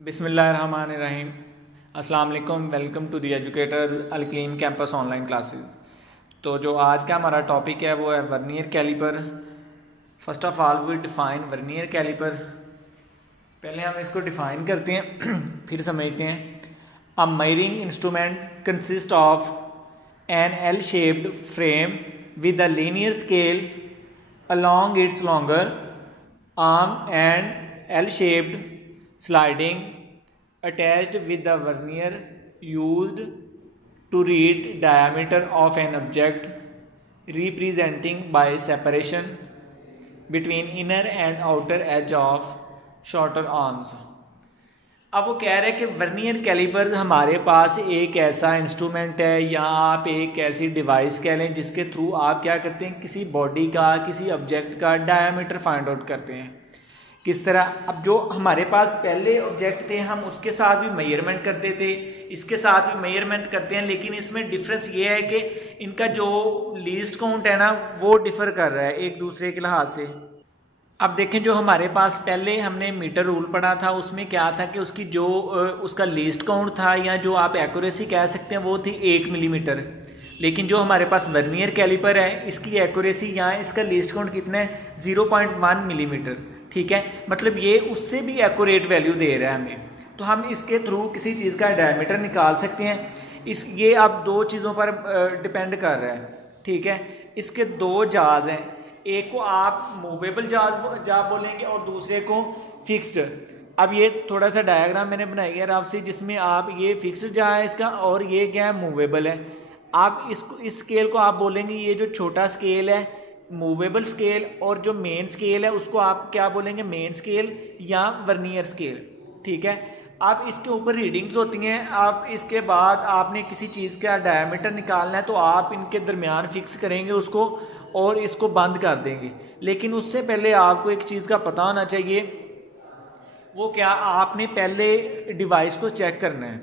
बिस्मिल्लाहिर्रहमानिर्रहीम। अस्सलाम वालेकुम। वेलकम टू दी एजुकेटर्स अलक्लीम कैंपस ऑनलाइन क्लासेस। तो जो आज का हमारा टॉपिक है वो है vernier caliper. First of all we define vernier caliper. पहले हम इसको डिफ़ाइन करते हैं फिर समझते हैं। A measuring instrument consist of an L shaped frame with a linear scale along its longer arm and L-shaped sliding attached with the vernier used to read diameter of an object, representing by separation between inner and outer edge of shorter arms। अब वो कह रहे हैं कि vernier callipers हमारे पास एक ऐसा instrument है या आप एक ऐसी डिवाइस कह लें जिसके थ्रू आप क्या करते हैं, किसी बॉडी का किसी ऑब्जेक्ट का डायमीटर फाइंड आउट करते हैं। किस तरह? अब जो हमारे पास पहले ऑब्जेक्ट थे हम उसके साथ भी मेजरमेंट करते थे, इसके साथ भी मेजरमेंट करते हैं, लेकिन इसमें डिफरेंस ये है कि इनका जो लीस्ट काउंट है ना वो डिफर कर रहा है एक दूसरे के लिहाज से। अब देखें, जो हमारे पास पहले हमने मीटर रूल पढ़ा था उसमें क्या था कि उसकी जो उसका लीस्ट काउंट था या जो आप एक्यूरेसी कह सकते हैं वो थी 1 मिलीमीटर। लेकिन जो हमारे पास वर्नियर कैलिपर है इसकी एक्यूरेसी या इसका लीस्ट काउंट कितना है, 0.1 मिलीमीटर। ठीक है, मतलब ये उससे भी एक्यूरेट वैल्यू दे रहा है हमें। तो हम इसके थ्रू किसी चीज़ का डायमीटर निकाल सकते हैं। ये अब दो चीज़ों पर डिपेंड कर रहा है। ठीक है, इसके दो जाज हैं, एक को आप मूवेबल जाब बोलेंगे और दूसरे को फिक्स्ड। अब ये थोड़ा सा डायग्राम मैंने बनाई है आपसे जिसमें आप ये फिक्स्ड जा है इसका और ये क्या है, मूवेबल है। आप इस स्केल को आप बोलेंगे, ये जो छोटा स्केल है मूवेबल स्केल, और जो मेन स्केल है उसको आप क्या बोलेंगे, मेन स्केल या वर्नियर स्केल। ठीक है, आप इसके ऊपर रीडिंग्स होती हैं। आप इसके बाद आपने किसी चीज़ का डायमीटर निकालना है तो आप इनके दरमियान फिक्स करेंगे उसको और इसको बंद कर देंगे। लेकिन उससे पहले आपको एक चीज़ का पता होना चाहिए, वो क्या, आपने पहले डिवाइस को चेक करना है।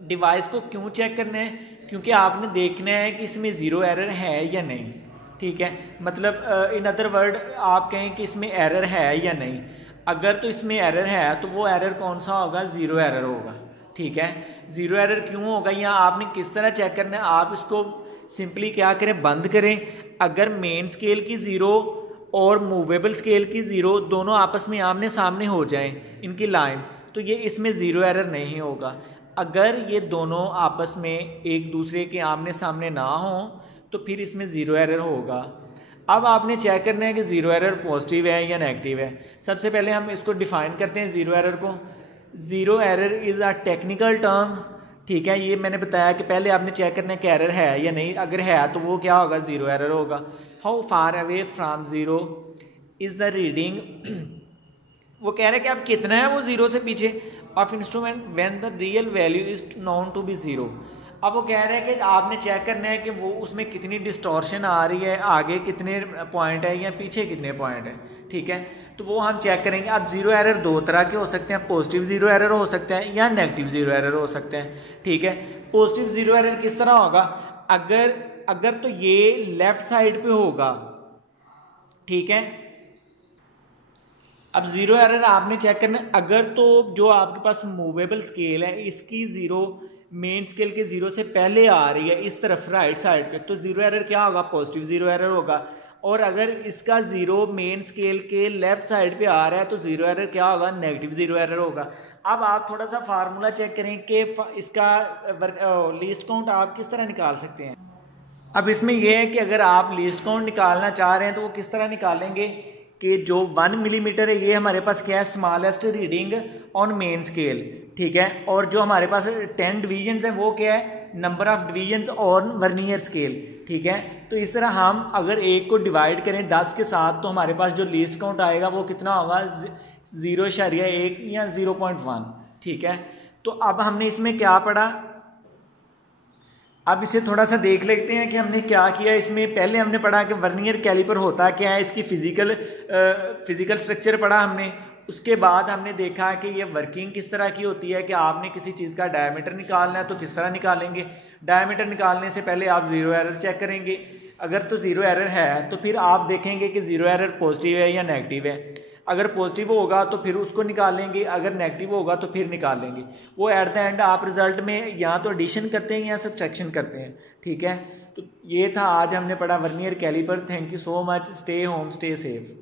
डिवाइस को क्यों चेक करना है? क्योंकि आपने देखना है कि इसमें ज़ीरो एरर है या नहीं। ठीक है, मतलब इन अदर वर्ड आप कहें कि इसमें एरर है या नहीं। अगर तो इसमें एरर है तो वो एरर कौन सा होगा, ज़ीरो एरर होगा। ठीक है, ज़ीरो एरर क्यों होगा या आपने किस तरह चेक करना है, आप इसको सिंपली क्या करें, बंद करें। अगर मेन स्केल की ज़ीरो और मूवेबल स्केल की ज़ीरो दोनों आपस में आमने सामने हो जाएं इनकी लाइन, तो ये इसमें ज़ीरो एरर नहीं होगा। अगर ये दोनों आपस में एक दूसरे के आमने सामने ना हो तो फिर इसमें ज़ीरो एरर होगा। अब आपने चेक करना है कि ज़ीरो एरर पॉजिटिव है या नेगेटिव है। सबसे पहले हम इसको डिफ़ाइन करते हैं ज़ीरो एरर को। Zero error is a technical term. ठीक है, ये मैंने बताया कि पहले आपने चेक करना है कि एरर है या नहीं। अगर है तो वो क्या होगा, ज़ीरो एरर होगा। How far away from zero is the reading वो कह रहे हैं कि अब कितना है वो ज़ीरो से पीछे of instrument when the real value is known to be zero. अब वो कह रहे हैं कि आपने चेक करना है कि वो उसमें कितनी डिस्टॉर्शन आ रही है, आगे कितने पॉइंट है या पीछे कितने पॉइंट है। ठीक है, तो वो हम चेक करेंगे। अब ज़ीरो एरर दो तरह के हो सकते हैं, पॉजिटिव ज़ीरो एरर हो सकता है या नेगेटिव ज़ीरो एरर हो सकते हैं। ठीक है, पॉजिटिव ज़ीरो एरर किस तरह होगा, अगर तो ये लेफ्ट साइड पे होगा। ठीक है, अब ज़ीरो एरर आपने चेक करना है, अगर तो जो आपके पास मूवेबल स्केल है इसकी ज़ीरो मेन स्केल के ज़ीरो से पहले आ रही है इस तरफ राइट साइड पे, तो ज़ीरो एरर क्या होगा, पॉजिटिव ज़ीरो एरर होगा। और अगर इसका ज़ीरो मेन स्केल के लेफ्ट साइड पे आ रहा है तो ज़ीरो एरर क्या होगा, नेगेटिव ज़ीरो एरर होगा। अब आप थोड़ा सा फार्मूला चेक करें कि इसका लीस्ट काउंट आप किस तरह निकाल सकते हैं। अब इसमें यह है कि अगर आप लीस्ट काउंट निकालना चाह रहे हैं तो वो किस तरह निकालेंगे कि जो 1 मिलीमीटर है ये हमारे पास क्या है, smallest reading on main scale. ठीक है, और जो हमारे पास 10 डिवीजन्स हैं वो क्या है, number of divisions on vernier scale. ठीक है, तो इस तरह हम अगर एक को डिवाइड करें 10 के साथ तो हमारे पास जो लीस्ट काउंट आएगा वो कितना होगा, 0.1 या 0.1। ठीक है, तो अब हमने इसमें क्या पढ़ा, अब इसे थोड़ा सा देख लेते हैं कि हमने क्या किया। इसमें पहले हमने पढ़ा कि वर्नियर कैलिपर होता क्या है, इसकी फिजिकल स्ट्रक्चर पढ़ा हमने। उसके बाद हमने देखा कि ये वर्किंग किस तरह की होती है, कि आपने किसी चीज़ का डायमीटर निकालना है तो किस तरह निकालेंगे। डायमीटर निकालने से पहले आप ज़ीरो एरर चेक करेंगे। अगर तो ज़ीरो एरर है तो फिर आप देखेंगे कि ज़ीरो एरर पॉजिटिव है या नेगेटिव है। अगर पॉजिटिव होगा तो फिर उसको निकाल लेंगे, अगर नेगेटिव होगा तो फिर निकाल लेंगे। वो एट द एंड आप रिजल्ट में या तो एडिशन करते हैं या सब्ट्रैक्शन करते हैं, ठीक है। तो ये था आज हमने पढ़ा vernier caliper. Thank you so much, stay home stay safe.